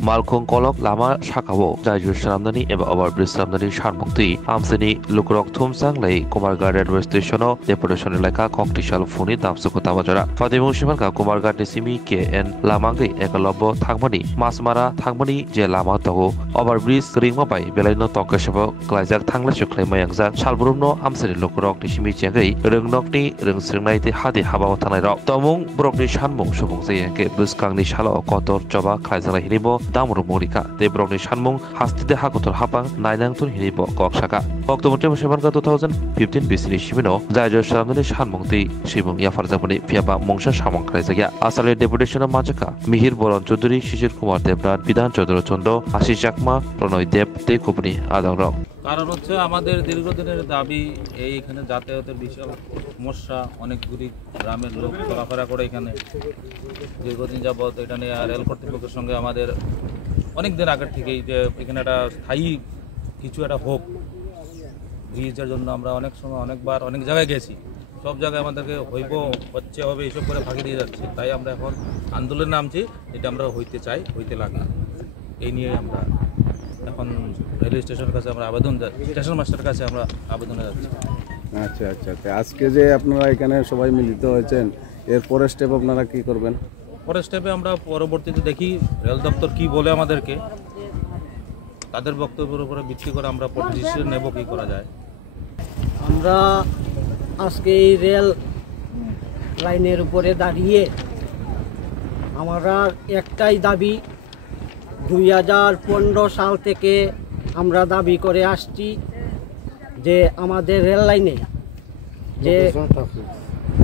Malkhung kolok lama sakao Jaju Sramdani eba overbridge Sramdani Sharmukti Amsini Lukurok Thumsang lei Kumargarh railway stationo deputation elaka Koktisal Funi Damsuko Tabajara Fadimu Shimanka Kumargarh Nisimi KN Lamangi Ekalobbo Thangmani Masmara Thangmani je lama togo overbridge ringma bai belaino tokesabo klaijak thangla chuklai mayangjak salburumno Amsini Lukurok Nisimi jengai Rungnokni Rungsringnai hadi habao thanai rok Tomung Brokni Shanmung Subung Zayangke Buskangni Shalo Kotor Joba Klaijala Hinibo Damuru Morika De Brokni Shanmung Hastide Hakotor Hapang Nainangtun Hinibo Koksaka Oktober Shimanka 2015 Bisini Shimino Jaju Sramdani Shanmungti Shibung Yafarzapani Piaba Mongsha Shamong Klaijagya Asale Deputation of Majaka Mihir Boron Chaudhuri Shishir Kumar Devrat Bidan Chodro Chondo Ashish Jakma Pronoy Dev Te Kupni Adang Rok কারণ হচ্ছে আমাদের দীর্ঘদিনের দাবি এইখানে যাতায়াতের বিশাল সমস্যা অনেকগুলি গ্রামের লোক চলাফেরা করে এখানে দীর্ঘদিন যাবত এটা নিয়ে রেল কর্তৃপক্ষের সঙ্গে আমাদের অনেক দিন আগের থেকেই যে এখানে একটা স্থায়ী কিছু একটা হোক ব্রিজের জন্য আমরা অনেক সময় অনেকবার অনেক জায়গায় গেছি সব জায়গায় আমাদেরকে হচ্ছে হবে এইসব করে ফাঁকি দিয়ে যাচ্ছে তাই আমরা এখন আন্দোলনে নামছি এটা আমরা হইতে চাই হইতে লাগে এই নিয়ে আমরা এখন রেলওয়ে স্টেশনের কাছে আমরা স্টেশন মাস্টারের কাছে আমরা আবেদনে যাচ্ছি আচ্ছা আচ্ছা আচ্ছা আজকে যে আপনারা এখানে সবাই মিলিত হয়েছেন এর পরের স্টেপ আপনারা কি করবেন পরের স্টেপে আমরা পরবর্তীতে দেখি রেল দপ্তর কি বলে আমাদেরকে তাদের বক্তব্যের উপরে ভিত্তি করে আমরা ডিসিশন নেব কি করা যায় আমরা আজকে এই রেল লাইনের উপরে দাঁড়িয়ে আমরা একটাই দাবি 2015 সাল থেকে আমরা দাবি করে আসছি যে আমাদের রেল লাইনে যে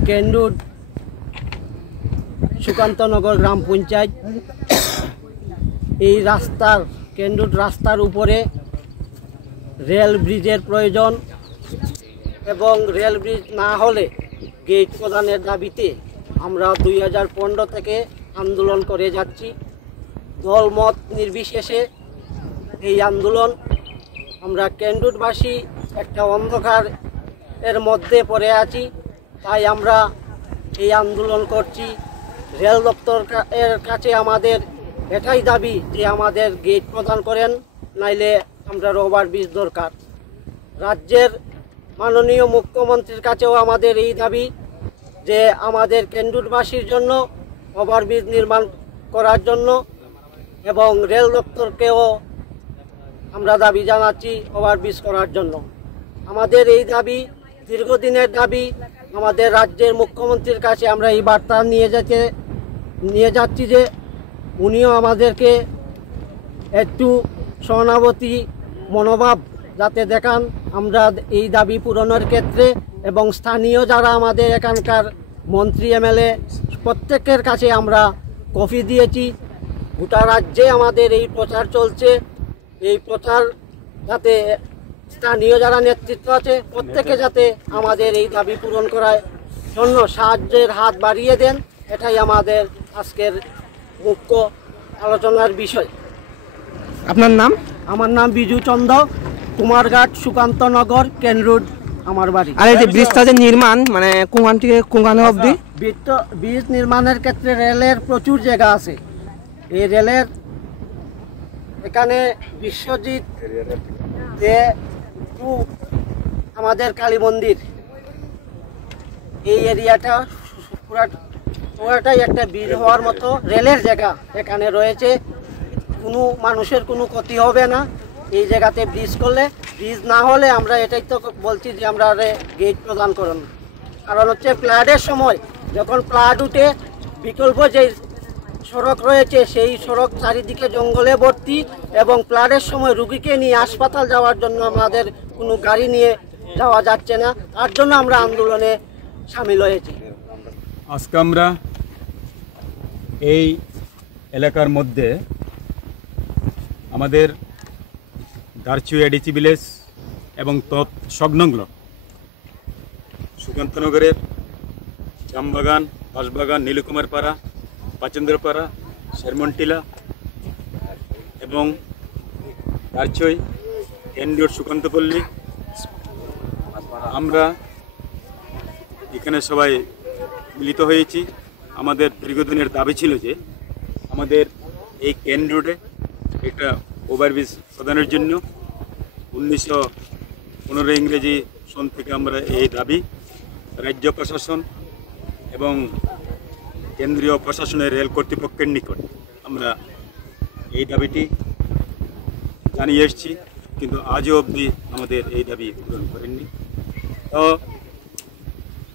কেন্দ্র সুকান্তনগর গ্রাম পঞ্চায়েত এই রাস্তার উপরে রেল ব্রিজের প্রয়োজন এবং রেল ব্রিজ না হলে গেট প্রদানের দাবিতে আমরা 2015 থেকে আন্দোলন করে যাচ্ছি দলমত নির্বিশেষে এই আন্দোলন আমরা কেন্দ্রবাসী একটা অন্ধকার এর মধ্যে পড়ে আছি তাই আমরা এই আন্দোলন করছি রেল দপ্তর এর কাছে আমাদের এটাই দাবি যে আমাদের গেট প্রদান করেন নাইলে আমরা ওভারব্রিজ দরকার রাজ্যের মাননীয় মুখ্যমন্ত্রীর কাছেও আমাদের এই দাবি যে আমাদের কেন্দ্রবাসীর জন্য ওভারব্রিজ নির্মাণ করার জন্য এবং রেল দপ্তরকেও আমরা দাবি জানাচ্ছি ওভারব্রিজ করার জন্য আমাদের এই দাবি দীর্ঘদিনের দাবি আমাদের রাজ্যের মুখ্যমন্ত্রীর কাছে আমরা এই বার্তা নিয়ে যাচ্ছি যে উনিও আমাদেরকে একটু সহানুভূতি মনোভাব যাতে দেখান আমরা এই দাবি পূরণের ক্ষেত্রে এবং স্থানীয় যারা আমাদের এখানকার মন্ত্রী এমএলএ প্রত্যেকের কাছে আমরা কপি দিয়েছি গোটা রাজ্যে আমাদের এই প্রচার চলছে এই প্রচার যাতে স্থানীয় যারা নেতৃত্ব আছে প্রত্যেকে যাতে আমাদের এই দাবি পূরণ করার জন্য সাহায্যের হাত বাড়িয়ে দেন এটাই আমাদের আজকের মুখ্য আলোচনার বিষয় আপনার নাম আমার নাম বিজু চন্দ্র কুমারঘাট সুকান্তনগর কেন রোড আমার বাড়ি আর এই যে ব্রিজটা যে নির্মাণ মানে কোন থেকে কোন অবধি ব্রিজ নির্মাণের ক্ষেত্রে রেলের প্রচুর জায়গা আছে এই রেলের এখানে বিশ্বজিৎ যে আমাদের কালী মন্দির এই এরিয়াটা পুরাটাই একটা ব্রিজ হওয়ার মতো রেলের জায়গা এখানে রয়েছে কোনো মানুষের কোনো ক্ষতি হবে না এই জায়গাতে ব্রিজ করলে ব্রিজ না হলে আমরা এটাই তো বলছি যে আমরা গেট প্রদান করুন কারণ হচ্ছে ফ্লাডের সময় যখন ফ্লাড উঠে বিকল্প যে সড়ক রয়েছে সেই সড়ক চারিদিকে জঙ্গলে ভর্তি এবং ফ্লাডের সময় রুগীকে নিয়ে হাসপাতাল যাওয়ার জন্য আমাদের কোনো গাড়ি নিয়ে যাওয়া যাচ্ছে না তার জন্য আমরা আন্দোলনে সামিল হয়েছি আজকে আমরা এই এলাকার মধ্যে আমাদের দারচুই এডিসি ভিলেজ এবং সংলগ্ন সুকান্তনগরের জামবাগান বাঁশবাগান নীলকুমার পাড়া পাচেন্দ্রপাড়া শেরমনটিলা এবং দারচুই কেন্দ্রীয় সুকান্তপল্লী আমরা এখানে সবাই মিলিত হয়েছি আমাদের দীর্ঘদিনের দাবি ছিল যে আমাদের এই কেন রোডে একটা ওভারব্রিজ প্রদানের জন্য 1915 ইংরেজি সন থেকে আমরা এই দাবি রাজ্য প্রশাসন এবং কেন্দ্রীয় প্রশাসনের রেল কর্তৃপক্ষের নিকট আমরা এই দাবিটি জানিয়ে এসেছি, কিন্তু আজও অবধি আমাদের এই দাবি পূরণ করেননি। তো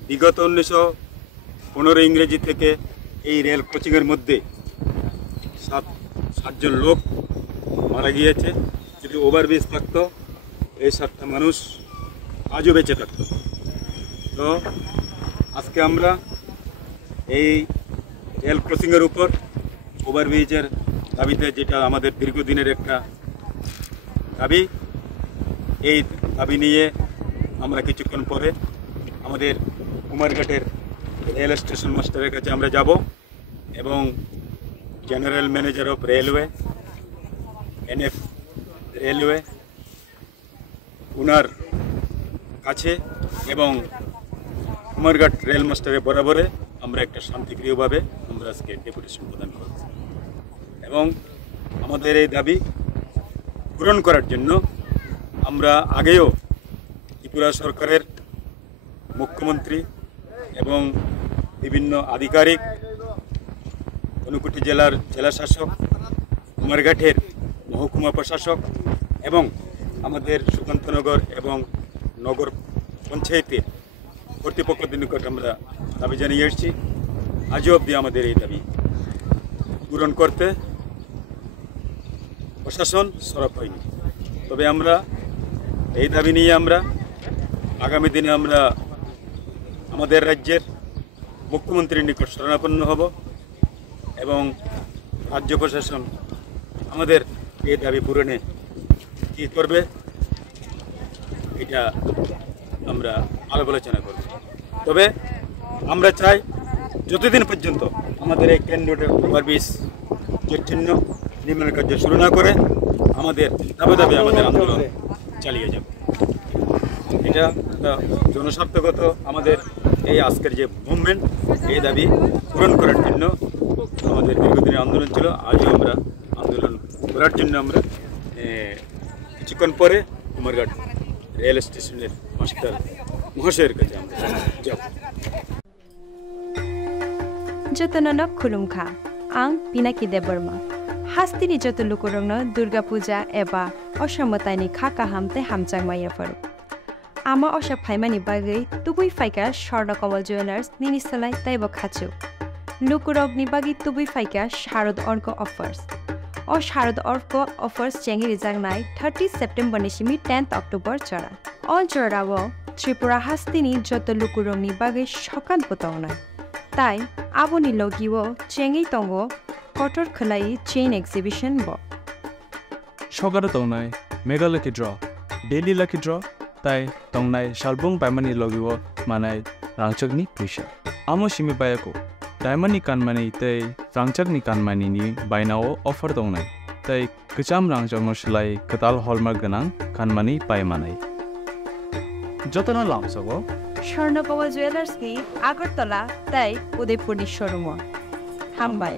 বিগত 1915 ইংরেজি থেকে এই রেল কোচিংয়ের মধ্যে সাতজন লোক মারা গিয়েছে। যদি ওভারব্রিজ থাকতো এই 7টা মানুষ আজও বেঁচে থাকতো। তো আজকে আমরা এই রেল ক্রসিংয়ের উপর ওভারব্রিজের দাবিতে, যেটা আমাদের দীর্ঘদিনের একটা দাবি, এই দাবি নিয়ে আমরা কিছুক্ষণ পরে আমাদের কুমারঘাটের রেল স্টেশন মাস্টারের কাছে আমরা যাব এবং general manager of railway, NF railway, ওনার কাছে এবং কুমারঘাট রেল মাস্টারের বরাবরে আমরা একটা শান্তিপ্রিয়ভাবে আমরা আজকে ডেপুটেশন প্রদান করব এবং আমাদের এই দাবি পূরণ করার জন্য আমরা আগেও ত্রিপুরা সরকারের মুখ্যমন্ত্রী এবং বিভিন্ন আধিকারিক, ঊনকোটি জেলার জেলাশাসক, কুমারঘাটের মহকুমা প্রশাসক এবং আমাদের সুকান্তনগর এবং নগর পঞ্চায়েতের কর্তৃপক্ষদের নিকট আমরা দাবি জানিয়ে এসেছি। আজও অবধি আমাদের এই দাবি পূরণ করতে প্রশাসন সরব হয়নি। তবে আমরা এই দাবি নিয়ে আমরা আগামী দিনে আমরা আমাদের রাজ্যের মুখ্যমন্ত্রীর নিকট শরণাপন্ন হব এবং রাজ্য প্রশাসন আমাদের এই দাবি পূরণে কী করবে এটা আমরা আলাপ আলোচনা করব। তবে আমরা চাই যতদিন পর্যন্ত আমাদের এই কেন্দ্রীয় ওভারব্রিজ চিহ্ন নির্মাণের কার্য শুরু না করে আমাদের দাবি দাবি আমাদের আন্দোলন চালিয়ে যাব। এটা জনস্বার্থগত আমাদের এই আজকের যে মুভমেন্ট, এই দাবি পূরণ করার জন্য আমাদের দীর্ঘদিনের আন্দোলন ছিল। আজও আমরা আন্দোলন করার জন্য আমরা কিছুক্ষণ পরে কুমারঘাট রেল স্টেশনের মাস্টার মহাশয়ের কাছে আমরা যাব। जतननक खुलुमखा आं पिनाकी देबबर्मा हास्तिनि जत लुकुरंनो दुर्गा पूजा एबा असमतानि खाका हामते हामचांगमायाफोर आमा अशा फाइमानि बागै तुबुइ फाइका स्वर्णकमल ज्वेलार्स निनिसलाय ताइबो खाचु लुकुरगनि बागै तुबुइ फाइका शारद अर्क अफर्स ओ शारद अर्क अफर्स चेंगि रिजांगनाय 30 सेप्टेम्बर निसिमि 10 अक्टोबर चरा अल चरावो त्रिपुरा हास्तिनि जत लुकुरंनि बागै सकान पतावनाय ताई आबोनि लगिवो चेंगि तंगो कटर खलाई चेन एक्सिबिशन ब सगार तंगनाय mega lucky draw daily lucky draw ताई तंगनाय शालबुंग पाइमानि लगिवो मानाय रांचकनि फैसा आमो सिमि बायाको डायमंडनि कानमानि तै रांचकनि कानमानिनि बायनाव अफर तंगनाय तै गोजाम रांचकनो सोलाय कताल हलमार्क गोनां कानमानि पाइमानाय जतन लामसगो स्वर्णकमल ज्वेलार्स की आगरतला ताई उदयपुरनि शोरूम हामबाय।